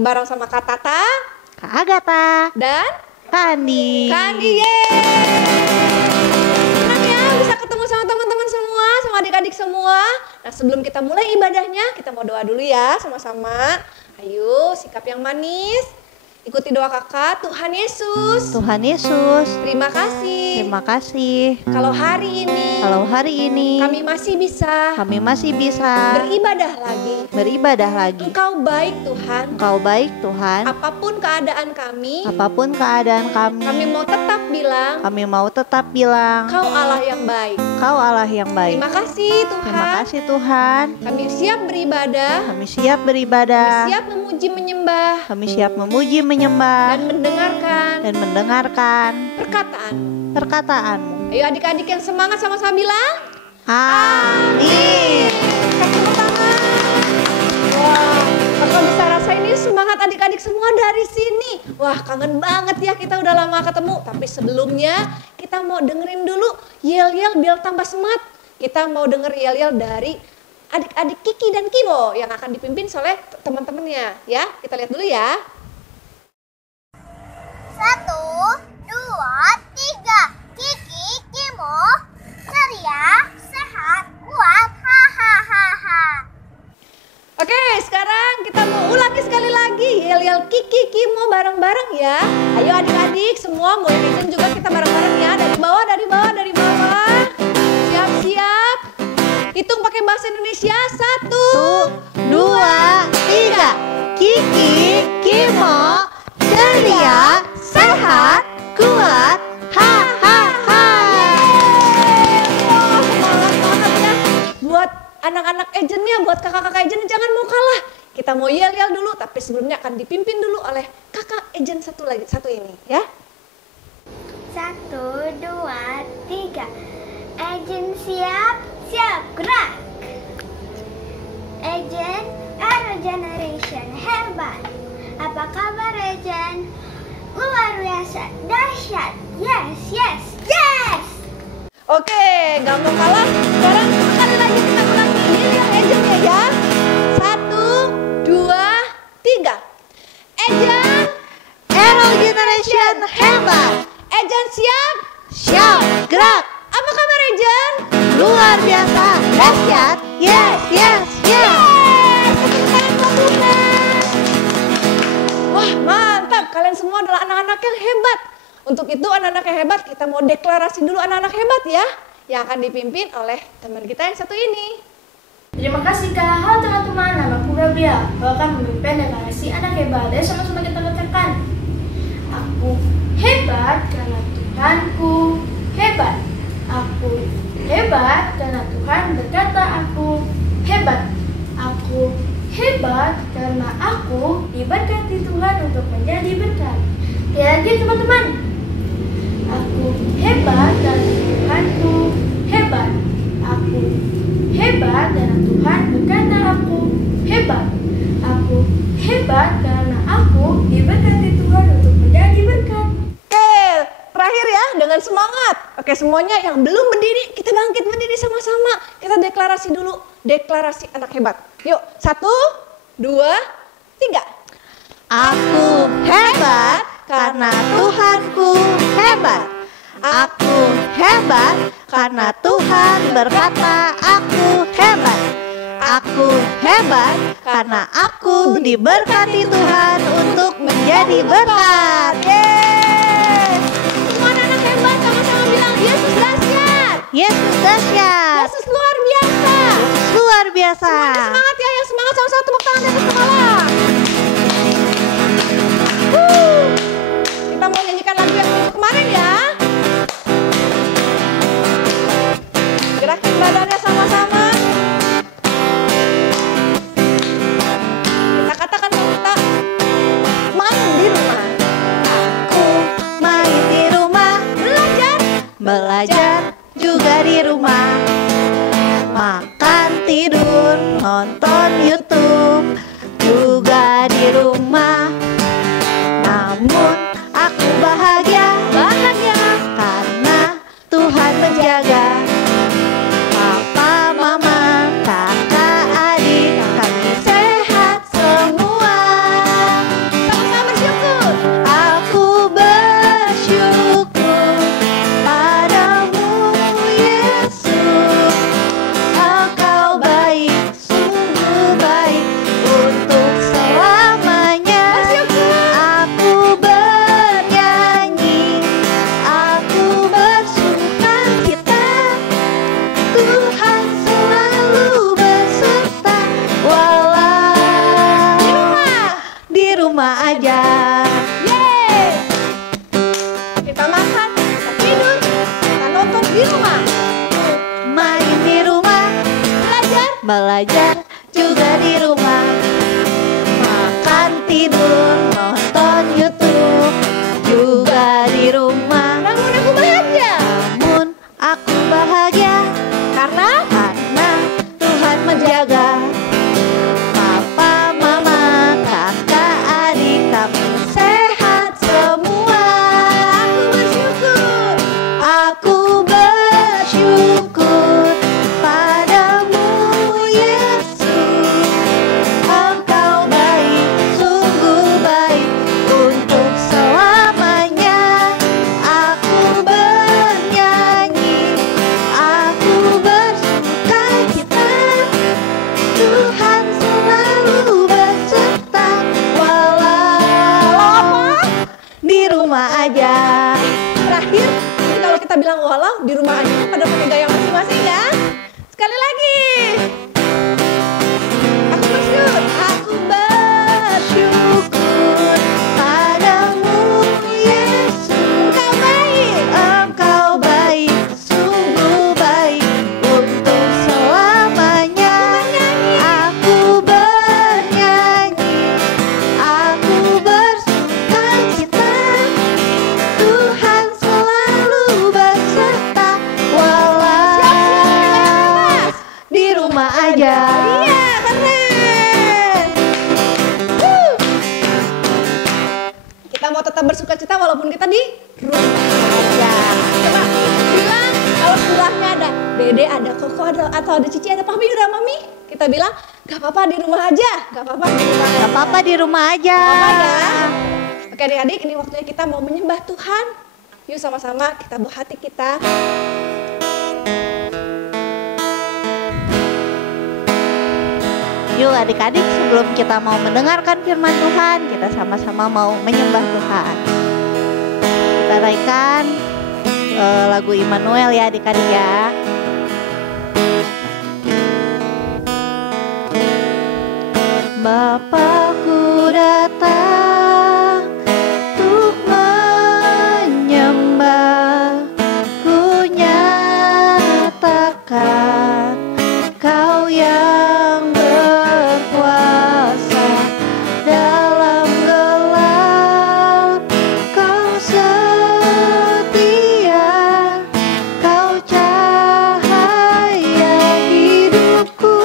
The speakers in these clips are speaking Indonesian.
lagi bareng sama Kak Tata, Kak Agatha, dan Kak Andi. Senang ya bisa ketemu sama teman-teman semua, sama adik-adik semua. Nah, sebelum kita mulai ibadahnya, kita mau doa dulu ya sama-sama. Ayo, sikap yang manis. Ikuti doa kakak. Tuhan Yesus, Tuhan Yesus, terima kasih. terima kasih. Kalau hari ini kami masih bisa beribadah lagi. Engkau baik Tuhan. Engkau baik Tuhan. Apapun keadaan kami mau tetap bilang, Kau Allah yang baik. Terima kasih Tuhan. Terima kasih Tuhan. Kami siap beribadah. Kami siap beribadah. Siap memuji menyembah. Kami siap memuji menyembah Dan mendengarkan perkataan-Mu. Ayo adik-adik yang semangat sama-sama bilang. Amin. Tepuk tangan. Wah, kakak bisa rasain ini semangat adik-adik semua dari sini. Wah, kangen banget ya, kita udah lama ketemu. Tapi sebelumnya kita mau dengerin dulu yel-yel biar tambah semangat. Kita mau denger yel-yel dari adik-adik Kiki dan Kimo yang akan dipimpin oleh teman-temannya ya. Kita lihat dulu ya. 1, 2, 3. Kiki, Kimo, ceria, sehat, kuat, hahaha. Oke, sekarang kita mau ulangi sekali lagi yel-yel Kiki, Kimo bareng-bareng ya. Ayo adik-adik semua mau ikutin juga kita bareng-bareng ya. Dari bawah. Siap-siap. Hitung pakai bahasa Indonesia. 1, 2, 3. Kiki, Kimo, ceria, sehat, kuat, hahaha. Wah, semangat banget ya. Buat anak-anak agentnya, buat kakak-kakak agent jangan mau kalah. Kita mau yel-yel dulu, tapi sebelumnya akan dipimpin dulu oleh kakak agent satu ini ya. 1, 2, 3. Agent siap gerak. Agent Aero Generation hebat. Apa kabar Agent? Luar biasa, dahsyat. Yes. Oke, gak mau kalah. Sekarang sekali lagi kita ulangi yel-yel agentnya ya. 1, 2, 3. Agent Aero Generation hebat. Agent siap. Gerak. Apa kabar agent? Luar biasa, dahsyat. Yes. Tepuk tangan buat Tuhan. Wah, mantap. Kalian semua adalah anak-anak yang hebat. Untuk itu anak-anak yang hebat, kita mau deklarasi dulu anak-anak hebat ya. Yang akan dipimpin oleh teman kita yang satu ini. Terima kasih Kak. Halo teman-teman, nama aku Rabia. Aku akan memimpin deklarasi anak hebat. Ayo sama-sama kita katakan. Aku hebat karena Tuhanku hebat. Aku hebat karena Tuhan berkata aku hebat. Aku hebat karena aku diberkati Tuhan untuk menjadi berkat. Lagi teman-teman. Aku hebat karena Tuhanku hebat. Aku hebat karena Tuhan berkata aku hebat. Aku hebat karena aku diberkati Tuhan untuk menjadi berkat. Oke, terakhir ya dengan semangat. Oke, semuanya yang belum berdiri, kita bangkit berdiri sama-sama. Kita deklarasi dulu, deklarasi anak hebat. Yuk, 1, 2, 3. Aku hebat karena Tuhanku hebat. Aku hebat karena Tuhan berkata aku hebat. Aku hebat karena aku diberkati Tuhan untuk menjadi berkat. Yeay! Semua anak hebat sama-sama bilang Yesus dahsyat. Yesus dahsyat. Yesus luar biasa. Luar biasa. Semangat ya, yang semangat sama-sama tepuk tangan di atas kepala. Kita mau nyanyikan lagu yang minggu kemarin ya. Gerakin badannya sama-sama. Kita katakan kalau kita main di rumah. Aku main di rumah, belajar juga di rumah. Makan, tidur, nonton YouTube juga di rumah. Namun aku bahagia karena Tuhan menjaga. Papa, mama, kakak, adik, kami sehat semua. belajar juga di rumah, makan tidur nonton YouTube juga di rumah. Namun aku bahagia. Namun aku bahagia Karena Tuhan menjaga. Papa, mama, kakak, adik kami sehat semua. aku bersyukur. Aku bersyukur padamu Yesus. Engkau baik, sungguh baik untuk selamanya. Aku bernyanyi, aku bersuka cita. Tuhan selalu beserta walau di rumah aja. Terakhir, jadi kalau kita bilang walau di rumah aja pada pakai gaya masing-masing ya. Sekali lagi. Aku bersyukur. Aku bersyukur. Padamu Yesus, Engkau baik, sungguh baik untuk selamanya. Aku bernyanyi, aku bersuka cita. Tuhan selalu beserta walau di rumah aja. Iya, keren. Kita mau tetap bersuka cita walaupun kita di rumah aja. Coba bilang kalau sebelahnya ada Dede, ada Koko, atau ada Cici, ada Papi, ada Mami. Kita bilang gak apa-apa di rumah aja. Gak apa-apa di rumah aja. Gak apa-apa di rumah aja. Apa ya? Oke adik-adik, ini waktunya kita mau menyembah Tuhan. Yuk sama-sama kita bawa hati kita. Yuk adik-adik, sebelum kita mau mendengarkan firman Tuhan, kita sama-sama mau menyembah Tuhan. Kita raikan lagu Immanuel ya adik-adik ya. Bapakku datang untuk menyembah, ku nyatakan Kau yang berkuasa dalam gelap. Kau setia, Kau cahaya hidupku.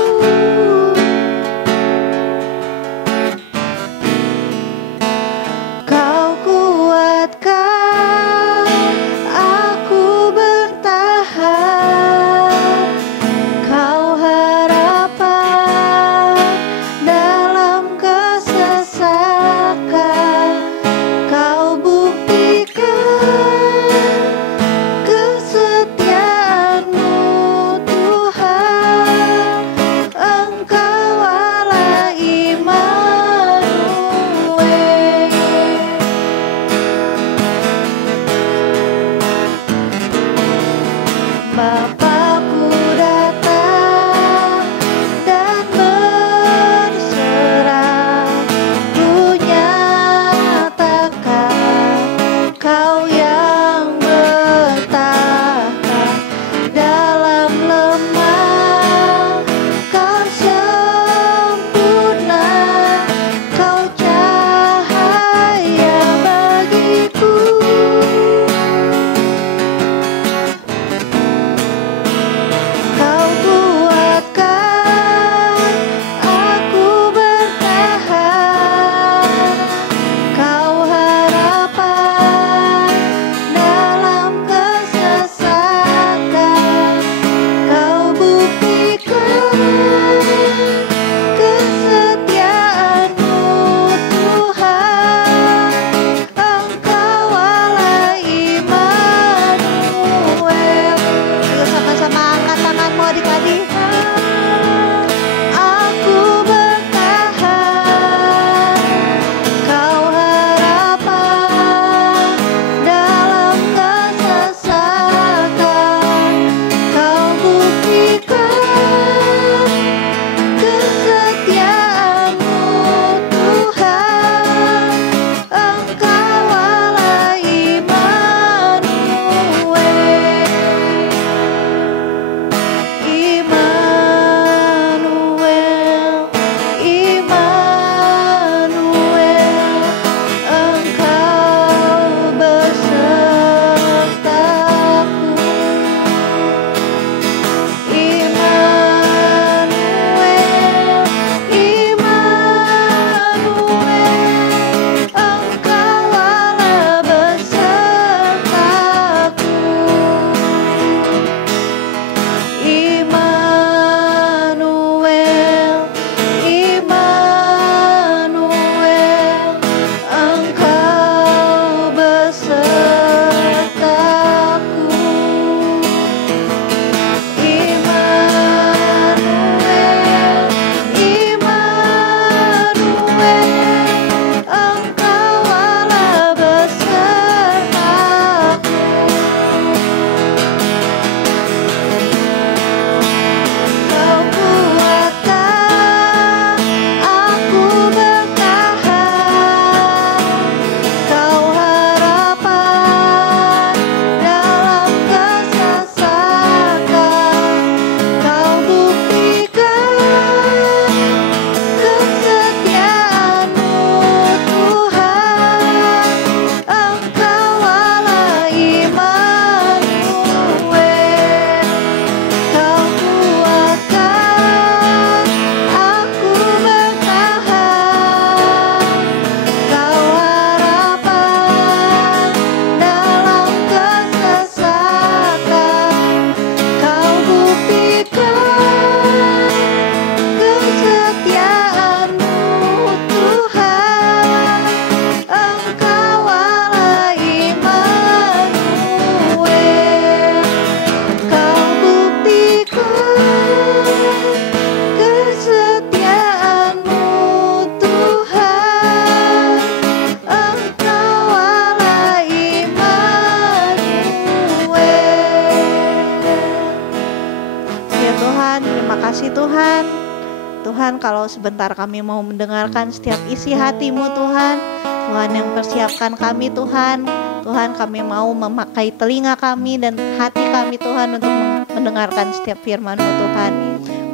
Tuhan, kalau sebentar kami mau mendengarkan setiap isi hati-Mu Tuhan. Tuhan yang persiapkan kami Tuhan. Tuhan, kami mau memakai telinga kami dan hati kami Tuhan untuk mendengarkan setiap firman-Mu Tuhan.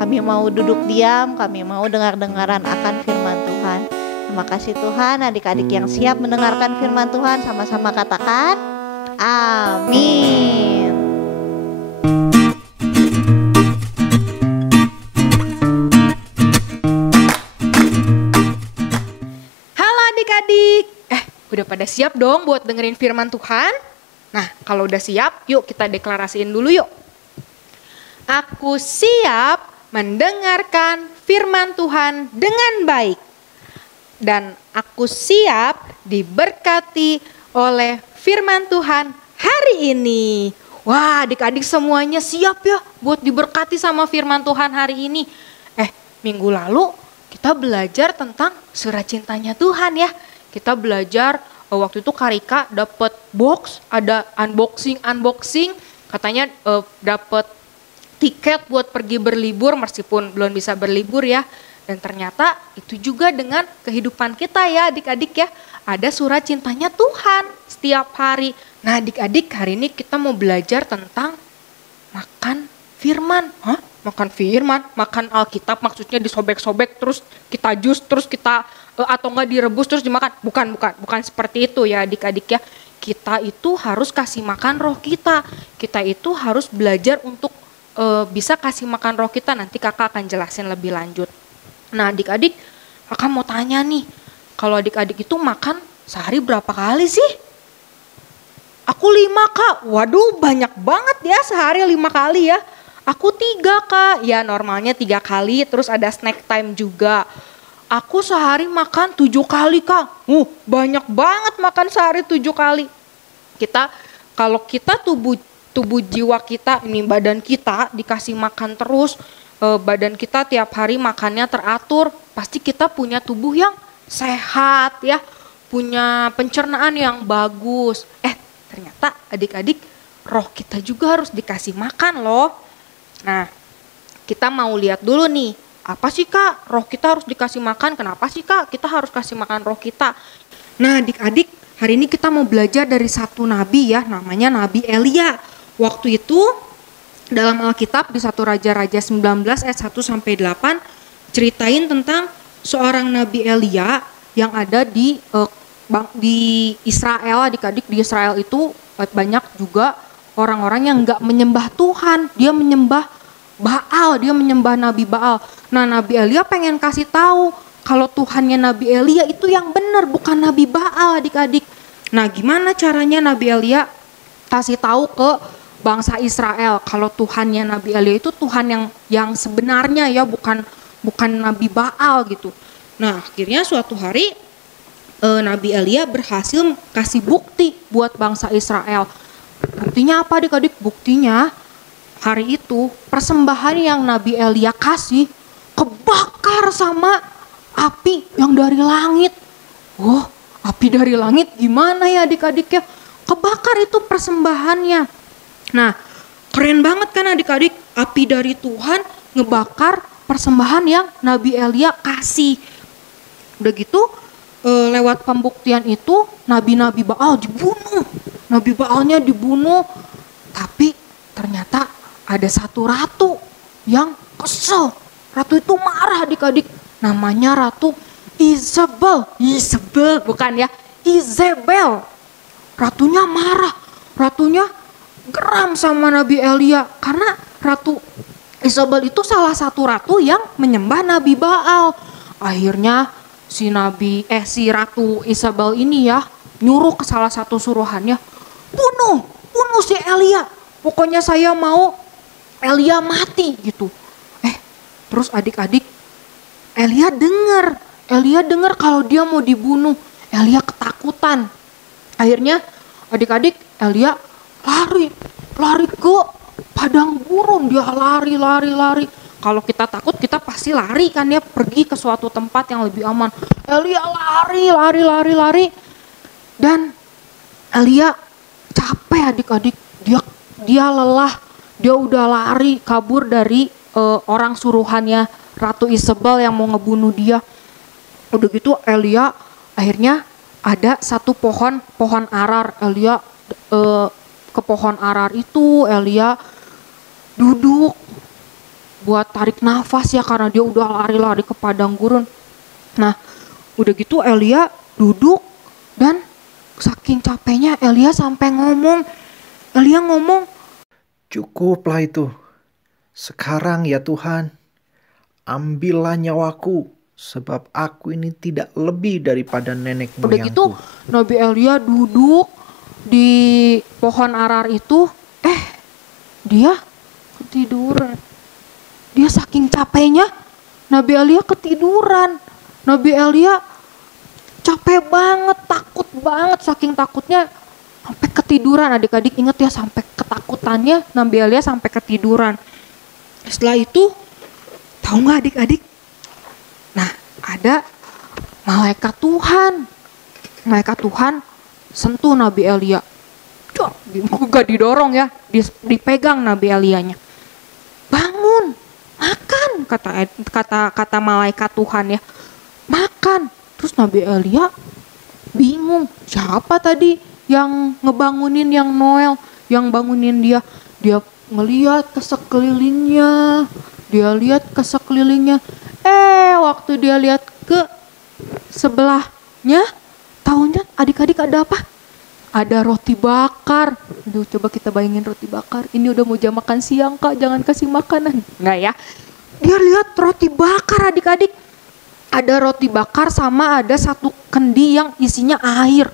Kami mau duduk diam, kami mau dengar-dengaran akan firman Tuhan. Terima kasih Tuhan, adik-adik yang siap mendengarkan firman Tuhan sama-sama katakan amin. Halo adik-adik, udah pada siap dong buat dengerin firman Tuhan? Nah, kalau udah siap, yuk kita deklarasiin dulu yuk. Aku siap mendengarkan firman Tuhan dengan baik. Dan aku siap diberkati oleh firman Tuhan hari ini. Wah, adik-adik semuanya siap ya buat diberkati sama firman Tuhan hari ini. Minggu lalu kita belajar tentang surat cintanya Tuhan ya. Kita belajar waktu itu Karika dapat box, ada unboxing. Katanya dapat tiket buat pergi berlibur meskipun belum bisa berlibur ya. Dan ternyata itu juga dengan kehidupan kita ya adik-adik ya. Ada surat cintanya Tuhan setiap hari. Nah adik-adik hari ini kita mau belajar tentang makan firman. Hah? Makan firman? Makan Alkitab maksudnya disobek-sobek terus kita jus terus kita atau enggak direbus terus dimakan. Bukan seperti itu ya adik-adik ya. Kita itu harus kasih makan roh kita. Kita itu harus belajar untuk bisa kasih makan roh kita, nanti kakak akan jelasin lebih lanjut. Nah adik-adik, kakak mau tanya nih, kalau adik-adik itu makan sehari berapa kali sih? Aku 5 kak, waduh banyak banget ya sehari 5 kali ya. Aku 3 kak, ya normalnya 3 kali, terus ada snack time juga. Aku sehari makan 7 kali kak, banyak banget makan sehari 7 kali. Kalau kita tubuh jiwa kita, ini badan kita dikasih makan terus, badan kita tiap hari makannya teratur, pasti kita punya tubuh yang sehat ya, punya pencernaan yang bagus. Ternyata adik-adik roh kita juga harus dikasih makan loh. Nah kita mau lihat dulu nih, apa sih kak roh kita harus dikasih makan, kenapa sih kak kita harus kasih makan roh kita. Nah adik-adik hari ini kita mau belajar dari satu nabi ya, namanya Nabi Elia. Waktu itu dalam Alkitab di 1 Raja-Raja 19 ayat 1 sampai 8 ceritain tentang seorang Nabi Elia yang ada di Israel. Adik-adik di Israel itu banyak juga orang-orang yang enggak menyembah Tuhan, dia menyembah Baal, dia menyembah Nabi Baal. Nah Nabi Elia pengen kasih tahu kalau Tuhannya Nabi Elia itu yang benar, bukan Nabi Baal adik-adik. Nah gimana caranya Nabi Elia kasih tahu ke bangsa Israel kalau Tuhannya Nabi Elia itu Tuhan yang sebenarnya ya, bukan Nabi Baal gitu. Nah akhirnya suatu hari Nabi Elia berhasil kasih bukti buat bangsa Israel. Buktinya apa adik-adik? Buktinya hari itu persembahan yang Nabi Elia kasih kebakar sama api yang dari langit. Wah, api dari langit gimana ya adik-adik ya? Kebakar itu persembahannya. Nah, keren banget kan adik-adik, api dari Tuhan ngebakar persembahan yang Nabi Elia kasih. Udah gitu, lewat pembuktian itu nabi-nabi Baal dibunuh. Nabi Baalnya dibunuh, tapi ternyata ada satu ratu yang kesel. Ratu itu marah adik-adik, namanya Ratu Izebel. Bukan ya, Izebel. Ratunya marah, ratunya geram sama Nabi Elia karena Ratu Izebel itu salah satu ratu yang menyembah Nabi Baal. Akhirnya si Ratu Izebel ini ya nyuruh ke salah satu suruhannya, bunuh si Elia. Pokoknya saya mau Elia mati gitu. Terus adik-adik Elia dengar kalau dia mau dibunuh. Elia ketakutan. Akhirnya adik-adik Elia lari ke padang gurun, dia lari. Kalau kita takut kita pasti lari kan ya, pergi ke suatu tempat yang lebih aman. Elia lari dan Elia capek adik-adik, dia lelah, dia udah lari kabur dari orang suruhannya Ratu Isabel yang mau ngebunuh dia. Udah gitu Elia akhirnya ada satu pohon arar. Elia ke pohon arar itu Elia duduk buat tarik nafas ya, karena dia udah lari-lari ke padang gurun. Nah udah gitu Elia duduk dan saking capeknya Elia sampai ngomong. Elia ngomong, Cukuplah itu. Sekarang ya Tuhan, ambillah nyawaku, sebab aku ini tidak lebih daripada nenek moyangku. udah gitu Nabi Elia duduk di pohon arar itu, dia ketiduran. Dia saking capeknya, Nabi Elia ketiduran. Nabi Elia capek banget, takut banget, saking takutnya sampai ketiduran. Adik-adik ingat ya, sampai ketakutannya Nabi Elia sampai ketiduran. Setelah itu, tahu nggak adik-adik? Nah, ada malaikat Tuhan. Malaikat Tuhan sentuh Nabi Elia. Gak didorong ya, dipegang Nabi Elianya. Bangun, makan, kata malaikat Tuhan ya. Makan. Terus Nabi Elia bingung, siapa tadi yang ngebangunin, yang Noel, yang bangunin dia. Dia ngeliat ke sekelilingnya, waktu dia lihat ke sebelahnya, taunya adik-adik ada apa? Ada roti bakar. Aduh, coba kita bayangin roti bakar. Ini udah mau jam makan siang Kak, jangan kasih makanan. Enggak ya. Dia lihat roti bakar adik-adik. Ada roti bakar sama ada satu kendi yang isinya air.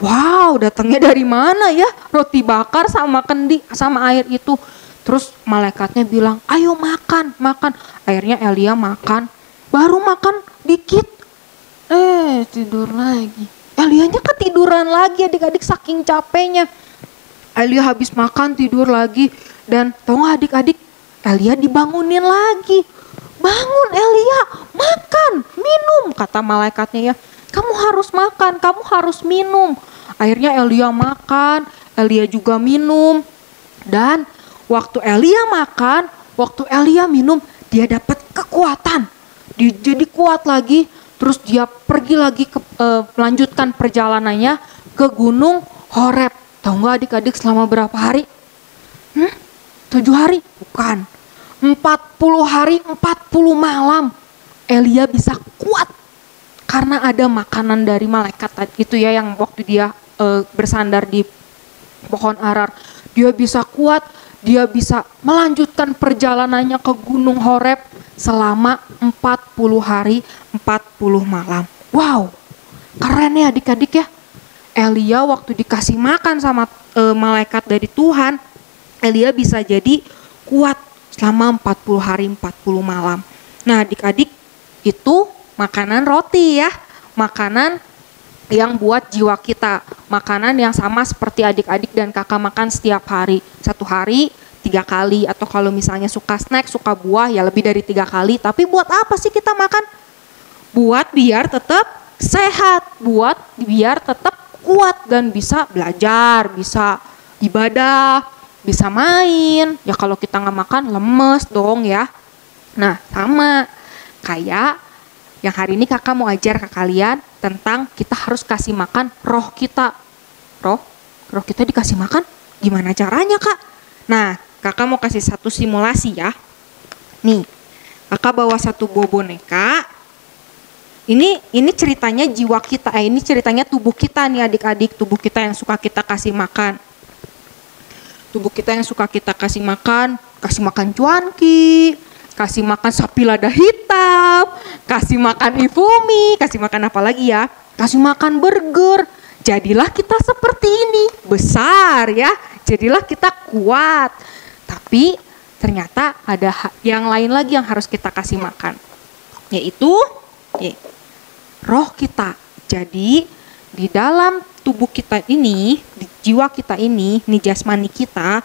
Wow, datangnya dari mana ya roti bakar sama kendi sama air itu. Terus malaikatnya bilang, ayo makan. Akhirnya Elia makan. Baru makan dikit. Tidur lagi. Elianya ketiduran lagi adik-adik saking capeknya. Elia habis makan tidur lagi. Dan tau gak adik-adik, Elia dibangunin lagi. Bangun Elia, makan, minum, kata malaikatnya ya. Kamu harus makan, kamu harus minum. Akhirnya Elia makan, Elia juga minum. Dan waktu Elia makan, waktu Elia minum, dia dapat kekuatan. Dia jadi kuat lagi. Terus dia pergi lagi melanjutkan perjalanannya ke Gunung Horeb. Tahu nggak adik-adik selama berapa hari? 7 hari? Bukan. 40 hari, 40 malam. Elia bisa kuat. Karena ada makanan dari malaikat itu ya, yang waktu dia bersandar di pohon arar. Dia bisa kuat, dia bisa melanjutkan perjalanannya ke Gunung Horeb selama 40 hari, 40 malam. Wow, keren ya adik-adik ya. Elia waktu dikasih makan sama malaikat dari Tuhan, Elia bisa jadi kuat selama 40 hari, 40 malam. Nah adik-adik, itu makanan roti ya. Makanan yang buat jiwa kita. Makanan yang sama seperti adik-adik dan kakak makan setiap hari. 1 hari 3 kali, atau kalau misalnya suka snack, suka buah ya lebih dari 3 kali. Tapi buat apa sih kita makan? Buat biar tetap sehat, buat biar tetap kuat dan bisa belajar, bisa ibadah, bisa main. Ya kalau kita nggak makan lemes dong ya. Nah sama kayak yang hari ini kakak mau ajar ke kalian tentang kita harus kasih makan roh kita. Roh kita dikasih makan gimana caranya kak? Nah kakak mau kasih satu simulasi ya. Nih, kakak bawa satu buah boneka. Ini ceritanya jiwa kita, ini ceritanya tubuh kita nih adik-adik. Tubuh kita yang suka kita kasih makan. Tubuh kita yang suka kita kasih makan cuanki, kasih makan sapi lada hitam, kasih makan ifumi, kasih makan apa lagi ya? Kasih makan burger. Jadilah kita seperti ini, besar ya. Jadilah kita kuat. Tapi ternyata ada yang lain lagi yang harus kita kasih makan. Yaitu roh kita. Jadi di dalam tubuh kita ini, di jiwa kita ini jasmani kita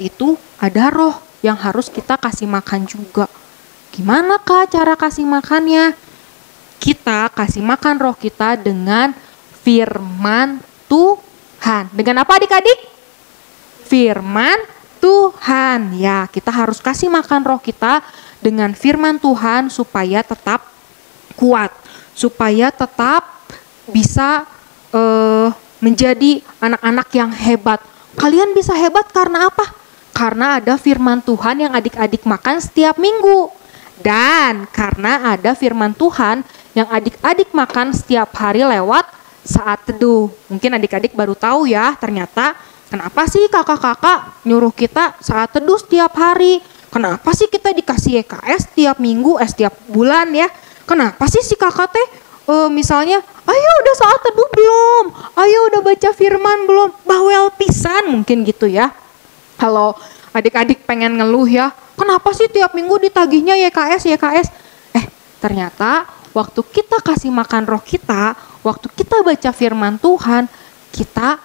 itu ada roh yang harus kita kasih makan juga. Gimana kak cara kasih makannya? Kita kasih makan roh kita dengan firman Tuhan. Dengan apa adik-adik? Firman Tuhan. Ya, kita harus kasih makan roh kita dengan firman Tuhan supaya tetap kuat, supaya tetap bisa menjadi anak-anak yang hebat. Kalian bisa hebat karena apa? Karena ada firman Tuhan yang adik-adik makan setiap minggu. Dan karena ada firman Tuhan yang adik-adik makan setiap hari lewat saat teduh. Mungkin adik-adik baru tahu ya, ternyata kenapa sih kakak-kakak nyuruh kita saat teduh setiap hari? Kenapa sih kita dikasih YKS setiap minggu, setiap bulan ya? Kenapa sih si kakak teh misalnya, ayo udah saat teduh belum? Ayo udah baca firman belum? Bawel pisan mungkin gitu ya. Kalau adik-adik pengen ngeluh ya, kenapa sih tiap minggu ditagihnya YKS? Ternyata waktu kita kasih makan roh kita, waktu kita baca firman Tuhan, kita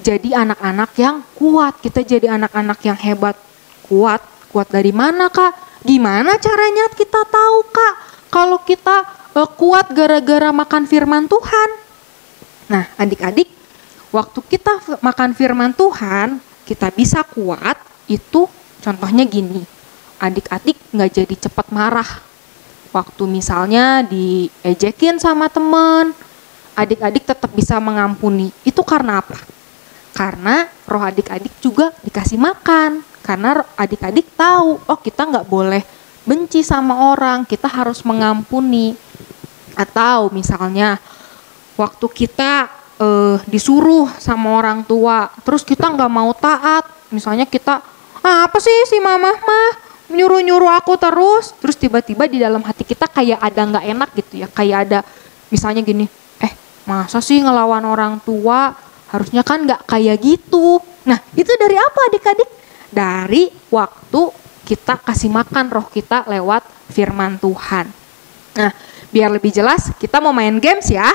jadi anak-anak yang kuat. Kita jadi anak-anak yang hebat. Kuat dari mana Kak? Gimana caranya kita tahu Kak? Kalau kita kuat gara-gara makan firman Tuhan. Nah adik-adik, waktu kita makan firman Tuhan, kita bisa kuat, itu contohnya gini. Adik-adik gak jadi cepat marah. Waktu misalnya diejekin sama teman, adik-adik tetap bisa mengampuni. Itu karena apa? Karena roh adik-adik juga dikasih makan. Karena adik-adik tahu, oh kita gak boleh benci sama orang, kita harus mengampuni. Atau misalnya waktu kita disuruh sama orang tua, terus kita gak mau taat. Misalnya kita, apa sih si mama mah nyuruh-nyuruh aku terus tiba-tiba di dalam hati kita kayak ada gak enak gitu ya. Kayak ada misalnya gini, masa sih ngelawan orang tua, harusnya kan gak kayak gitu. Nah itu dari apa adik-adik? Dari waktu kita kasih makan roh kita lewat firman Tuhan. Nah biar lebih jelas kita mau main games ya.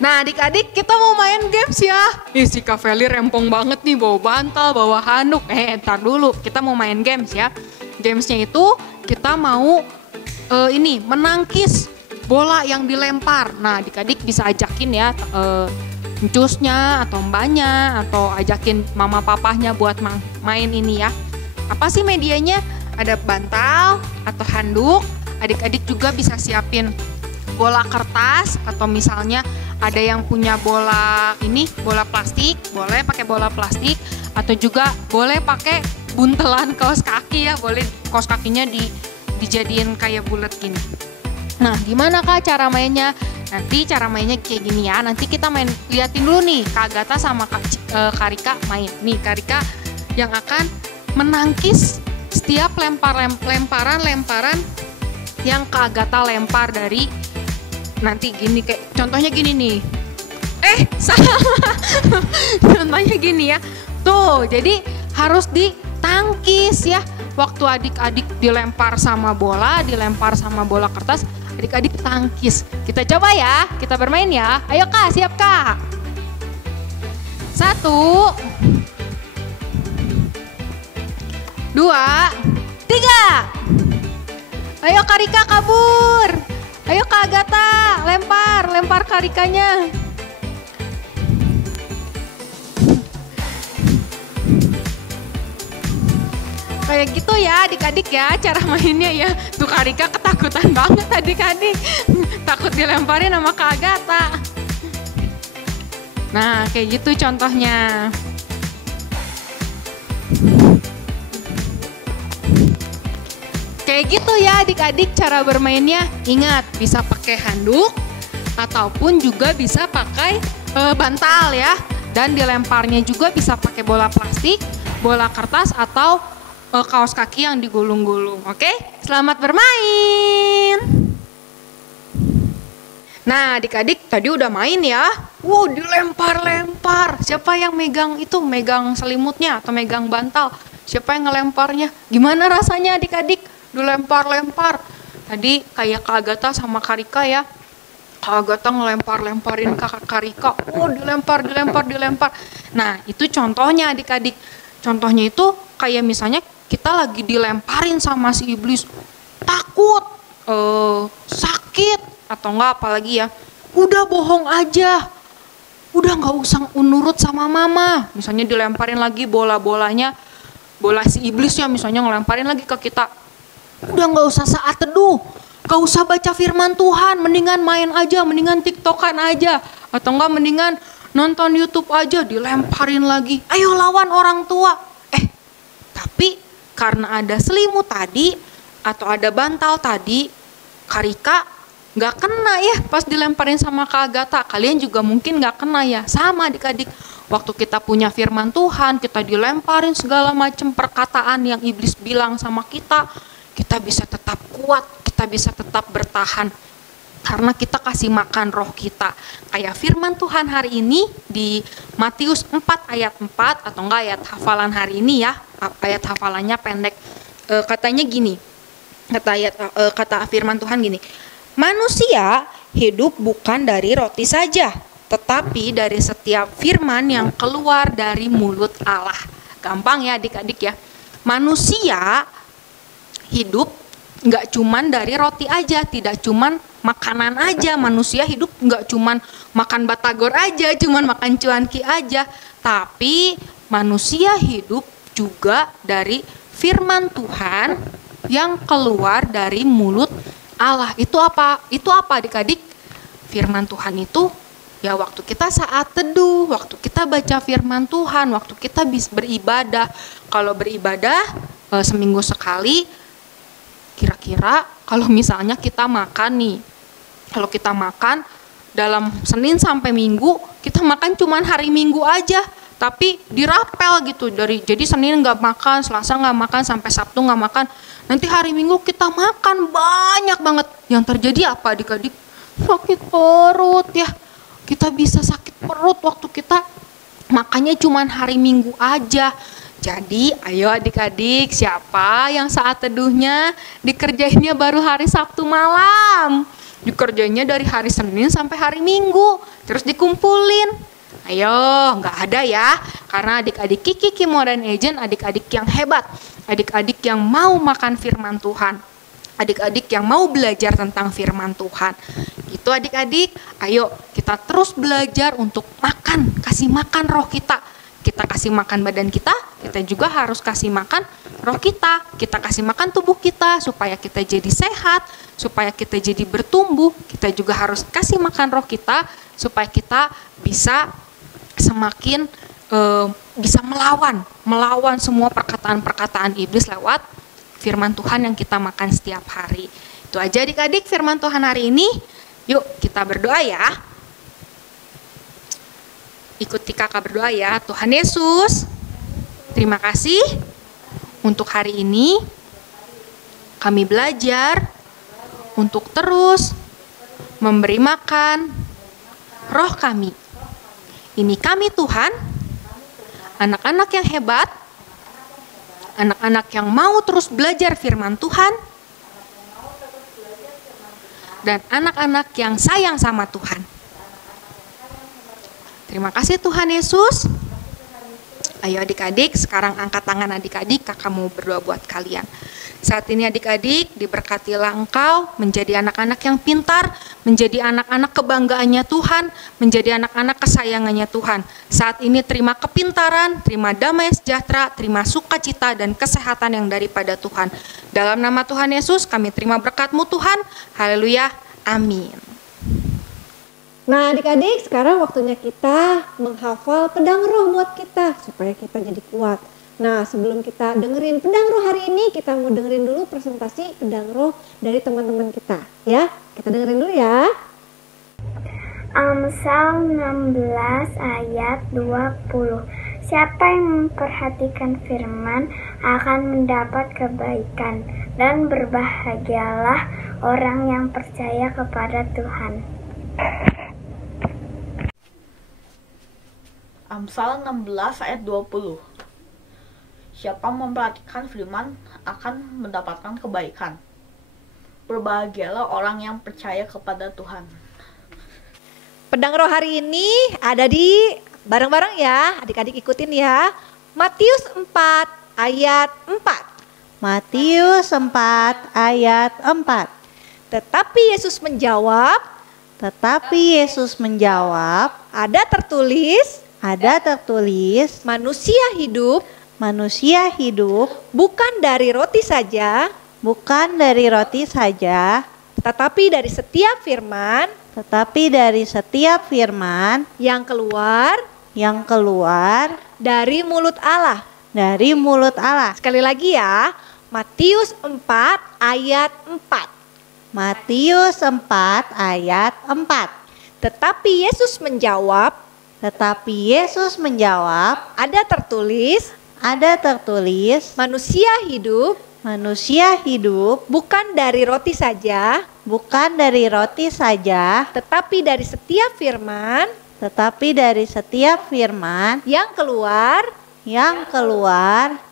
Nah adik-adik kita mau main games ya. Si Kak Feli rempong banget nih bawa bantal, bawa handuk. Ntar dulu kita mau main games ya. Gamesnya itu kita mau menangkis bola yang dilempar. Nah adik-adik bisa ajakin ya ncusnya atau mbaknya atau ajakin mama papahnya buat main ini ya. Apa sih medianya? Ada bantal atau handuk. Adik-adik juga bisa siapin bola kertas atau misalnya ada yang punya bola plastik, boleh pakai bola plastik atau juga boleh pakai buntelan kaos kaki ya, boleh kaos kakinya dijadiin kayak bulat gini. Nah, gimana Kak cara mainnya? Nanti cara mainnya kayak gini ya. Nanti kita liatin dulu nih Kak Agatha sama Kak Rika main. Nih Kak Rika yang akan menangkis setiap lemparan yang Kak Agatha lempar dari nanti gini kayak contohnya gini nih. Salah. Contohnya gini ya. Tuh, jadi harus ditangkis ya. Waktu adik-adik dilempar sama bola kertas, adik-adik tangkis. Kita coba ya, kita bermain ya. Ayo Kak, siap Kak. 1, 2, 3. Ayo Kak Rika kabur. Ayo Kak Agatha, lempar Kak Rikanya. Kayak gitu ya adik-adik ya cara mainnya ya. Tuh Kak Rika ketakutan banget adik-adik. Takut dilemparin sama Kak Agatha. Nah kayak gitu contohnya. Kayak gitu ya adik-adik cara bermainnya. Ingat bisa pakai handuk ataupun juga bisa pakai bantal ya. Dan dilemparnya juga bisa pakai bola plastik, bola kertas atau kaos kaki yang digulung-gulung. Oke? Selamat bermain. Nah adik-adik tadi udah main ya. Dilempar-lempar. Siapa yang megang selimutnya atau megang bantal? Siapa yang ngelemparnya? Gimana rasanya adik-adik? Dilempar-lempar. Tadi kayak Kak Agatha sama Kak Rika ya. Kak Agatha ngelempar-lemparin Kak Rika. Dilempar. Nah itu contohnya adik-adik. Contohnya itu kayak misalnya kita lagi dilemparin sama si iblis. Takut, sakit, atau enggak apalagi ya. Udah bohong aja. Udah gak usah nurut sama mama. Misalnya dilemparin lagi bola-bolanya. bola si iblis ya misalnya ngelemparin lagi ke kita. Udah nggak usah saat teduh, nggak usah baca firman Tuhan, mendingan main aja, mendingan tiktokan aja, atau enggak mendingan nonton YouTube aja, dilemparin lagi. Ayo lawan orang tua. Tapi karena ada selimut tadi atau ada bantal tadi, Karika nggak kena ya pas dilemparin sama Kak Agatha. Kalian juga mungkin nggak kena ya. Sama adik-adik, waktu kita punya firman Tuhan, kita dilemparin segala macam perkataan yang iblis bilang sama kita bisa tetap kuat, kita bisa tetap bertahan. Karena kita kasih makan roh kita. Kayak firman Tuhan hari ini di Matius 4 ayat 4, atau enggak ayat hafalan hari ini ya. Ayat hafalannya pendek. Katanya gini, kata firman Tuhan gini. Manusia hidup bukan dari roti saja, tetapi dari setiap firman yang keluar dari mulut Allah. Gampang ya adik-adik ya. Manusia hidup nggak cuman dari roti aja, tidak cuman makanan aja. Manusia hidup nggak cuman makan batagor aja, cuman makan cuanki aja. Tapi manusia hidup juga dari firman Tuhan yang keluar dari mulut Allah. Itu apa? Itu apa adik-adik? Firman Tuhan itu ya waktu kita saat teduh, waktu kita baca firman Tuhan, waktu kita bisa beribadah. Kalau beribadah seminggu sekali, kira-kira kalau misalnya kita makan nih, kalau kita makan dalam Senin sampai Minggu, kita makan cuman hari Minggu aja, tapi dirapel gitu. Jadi Senin nggak makan, Selasa nggak makan, sampai Sabtu nggak makan. Nanti hari Minggu kita makan banyak banget. Yang terjadi apa adik-adik? Sakit perut ya. Kita bisa sakit perut waktu kita makannya cuman hari Minggu aja. Jadi ayo adik-adik, siapa yang saat teduhnya dikerjainnya baru hari Sabtu malam, dikerjainnya dari hari Senin sampai hari Minggu, terus dikumpulin. Ayo, nggak ada ya, karena adik-adik Kiki, Kimo, dan Ejen adik-adik yang hebat, adik-adik yang mau makan firman Tuhan, adik-adik yang mau belajar tentang firman Tuhan. Itu adik-adik, ayo kita terus belajar untuk makan, kasih makan roh kita. Kita kasih makan badan kita juga harus kasih makan roh kita. Kita kasih makan tubuh kita supaya kita jadi sehat, supaya kita jadi bertumbuh. Kita juga harus kasih makan roh kita supaya kita bisa semakin bisa melawan semua perkataan-perkataan iblis lewat firman Tuhan yang kita makan setiap hari. Itu aja adik-adik firman Tuhan hari ini. Yuk kita berdoa ya. Ikuti kakak berdoa ya. Tuhan Yesus, terima kasih untuk hari ini. Kami belajar untuk terus memberi makan roh kami. Ini kami Tuhan, anak-anak yang hebat, anak-anak yang mau terus belajar firman Tuhan, dan anak-anak yang sayang sama Tuhan. Terima kasih Tuhan Yesus. Ayo adik-adik, sekarang angkat tangan adik-adik, kakak mau berdoa buat kalian. Saat ini adik-adik, diberkatilah engkau menjadi anak-anak yang pintar, menjadi anak-anak kebanggaannya Tuhan, menjadi anak-anak kesayangannya Tuhan. Saat ini terima kepintaran, terima damai sejahtera, terima sukacita dan kesehatan yang daripada Tuhan. Dalam nama Tuhan Yesus, kami terima berkat-Mu Tuhan. Haleluya, amin. Nah adik-adik, sekarang waktunya kita menghafal pedang roh buat kita supaya kita jadi kuat. Nah sebelum kita dengerin pedang roh hari ini, kita mau dengerin dulu presentasi pedang roh dari teman-teman kita ya. Kita dengerin dulu ya. Amsal 16 ayat 20. Siapa yang memperhatikan firman akan mendapat kebaikan, dan berbahagialah orang yang percaya kepada Tuhan. Amsal 16 ayat 20. Siapa memperhatikan firman akan mendapatkan kebaikan. Berbahagialah orang yang percaya kepada Tuhan. Pedang roh hari ini ada di bareng-bareng ya, adik-adik ikutin ya. Matius 4 ayat 4. Matius 4 ayat 4. Tetapi Yesus menjawab, ada tertulis, manusia hidup Manusia hidup bukan dari roti saja, bukan dari roti saja, tetapi dari setiap firman tetapi dari setiap firman yang keluar yang keluar dari mulut Allah. dari mulut Allah. Sekali lagi ya, Matius 4 ayat 4. Matius 4 ayat 4. Tetapi Yesus menjawab, ada tertulis, manusia hidup bukan dari roti saja, tetapi dari setiap firman yang keluar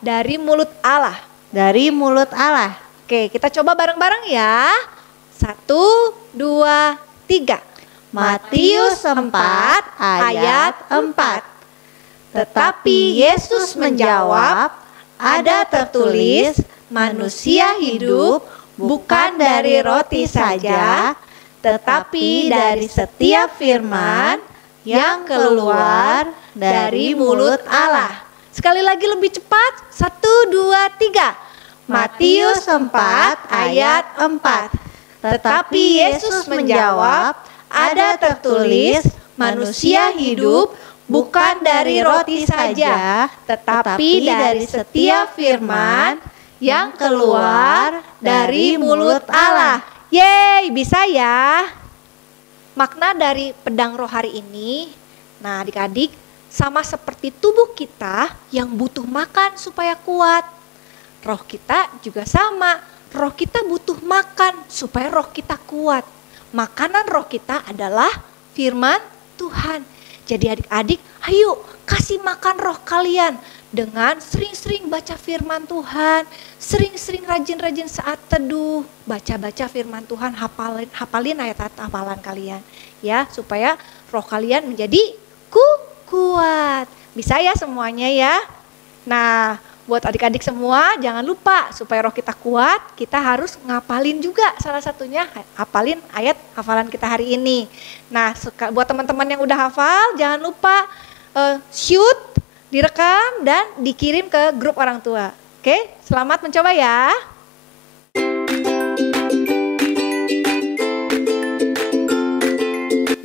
dari mulut Allah. Oke, kita coba bareng-bareng ya. 1, 2, 3. Matius 4 ayat 4. Tetapi Yesus menjawab, ada tertulis, manusia hidup bukan dari roti saja, tetapi dari setiap firman yang keluar dari mulut Allah. Sekali lagi lebih cepat, 1, 2, 3. Matius 4 ayat 4. Tetapi Yesus menjawab, ada tertulis, manusia hidup bukan dari roti saja, tetapi dari setiap firman yang keluar dari mulut Allah. Yeay, bisa ya. Makna dari pedang roh hari ini, nah adik-adik, sama seperti tubuh kita yang butuh makan supaya kuat. Roh kita juga sama, roh kita butuh makan supaya roh kita kuat. Makanan roh kita adalah firman Tuhan. Jadi adik-adik, ayo kasih makan roh kalian dengan sering-sering baca firman Tuhan, sering-sering rajin-rajin saat teduh, baca-baca firman Tuhan, hafalin ayat-ayat hafalan kalian ya, supaya roh kalian menjadi kuat. Bisa ya semuanya ya. Nah, buat adik-adik semua jangan lupa supaya roh kita kuat, kita harus ngapalin juga, salah satunya hafalin ayat hafalan kita hari ini. Nah, buat teman-teman yang udah hafal jangan lupa shoot, direkam dan dikirim ke grup orang tua. Oke, selamat mencoba ya.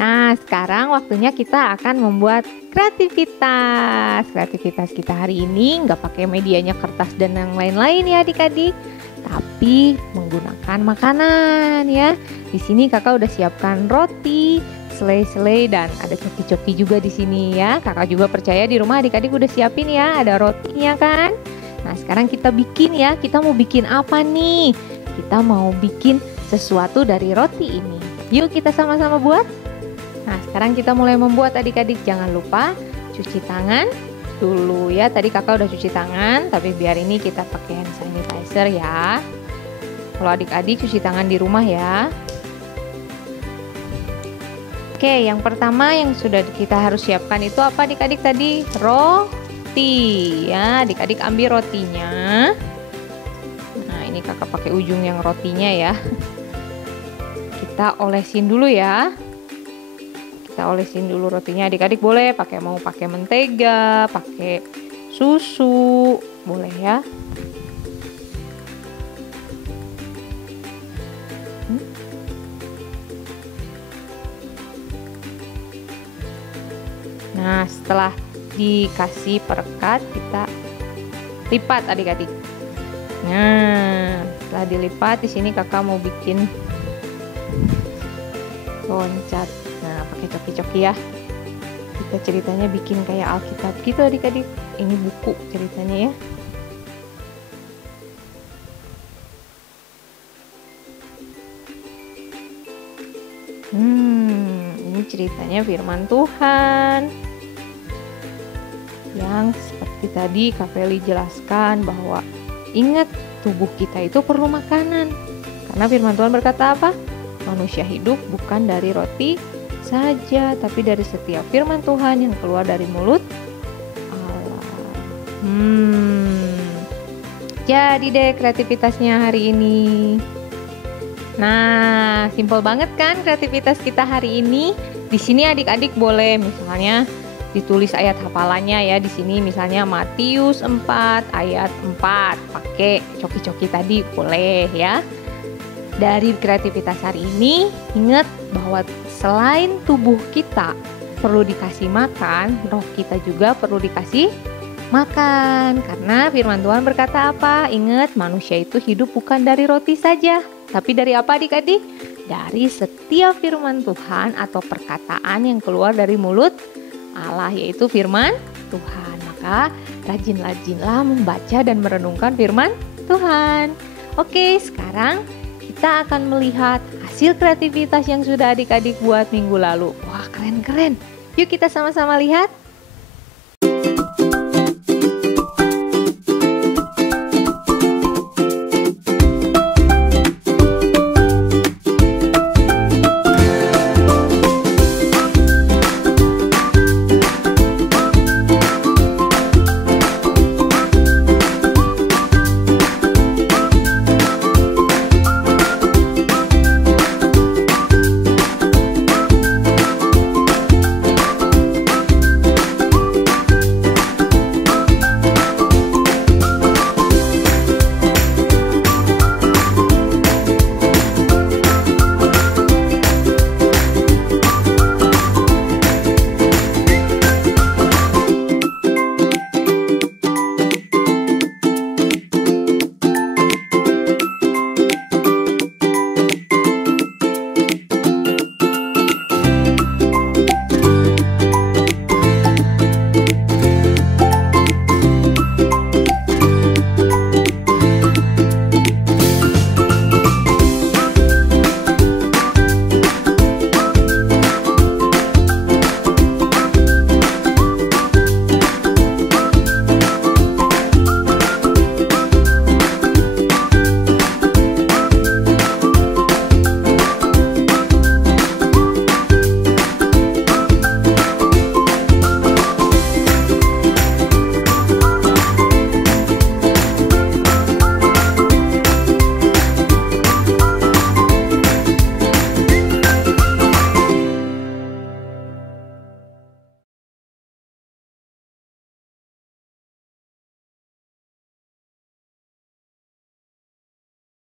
Nah, sekarang waktunya kita akan membuat kreativitas. Kreativitas kita hari ini nggak pakai medianya kertas dan yang lain-lain ya adik-adik, tapi menggunakan makanan ya. Di sini kakak udah siapkan roti, selai-selai dan ada coki-coki juga di sini ya. Kakak juga percaya di rumah adik-adik udah siapin ya, ada rotinya kan. Nah, sekarang kita bikin ya. Kita mau bikin apa nih? Kita mau bikin sesuatu dari roti ini. Yuk kita sama-sama buat. Nah, sekarang kita mulai membuat adik-adik. Jangan lupa cuci tangan dulu ya. Tadi kakak udah cuci tangan, tapi biar ini kita pakai hand sanitizer ya. Kalau adik-adik cuci tangan di rumah ya. Oke, yang pertama yang sudah kita harus siapkan itu apa adik-adik tadi? Roti ya. Adik-adik ambil rotinya. Nah, ini kakak pakai ujung yang rotinya ya. Kita olesin dulu ya. Kita olesin dulu rotinya. Adik-adik boleh mau pakai mentega, pakai susu, boleh ya. Nah, setelah dikasih perekat, kita lipat adik-adik. Nah, setelah dilipat, di sini kakak mau bikin loncat. Nah, pakai coki-coki ya. Kita ceritanya bikin kayak Alkitab gitu adik-adik. Ini buku ceritanya ya. Ini ceritanya firman Tuhan. Yang seperti tadi Kak Feli jelaskan bahwa ingat tubuh kita itu perlu makanan. Karena firman Tuhan berkata apa? Manusia hidup bukan dari roti saja, tapi dari setiap firman Tuhan yang keluar dari mulut Allah. Jadi deh kreativitasnya hari ini. Nah, simpel banget kan kreativitas kita hari ini. Di sini adik-adik boleh misalnya ditulis ayat hafalannya ya di sini, misalnya Matius 4 ayat 4. Pakai coki-coki tadi boleh ya. Dari kreativitas hari ini, ingat bahwa selain tubuh kita perlu dikasih makan, roh kita juga perlu dikasih makan. Karena firman Tuhan berkata apa? Ingat, manusia itu hidup bukan dari roti saja, tapi dari apa adik-adik? Dari setiap firman Tuhan atau perkataan yang keluar dari mulut Allah, yaitu firman Tuhan. Maka rajin-rajinlah membaca dan merenungkan firman Tuhan. Oke, sekarang kita akan melihat hasil kreativitas yang sudah adik-adik buat minggu lalu. Wah, keren-keren. Yuk kita sama-sama lihat.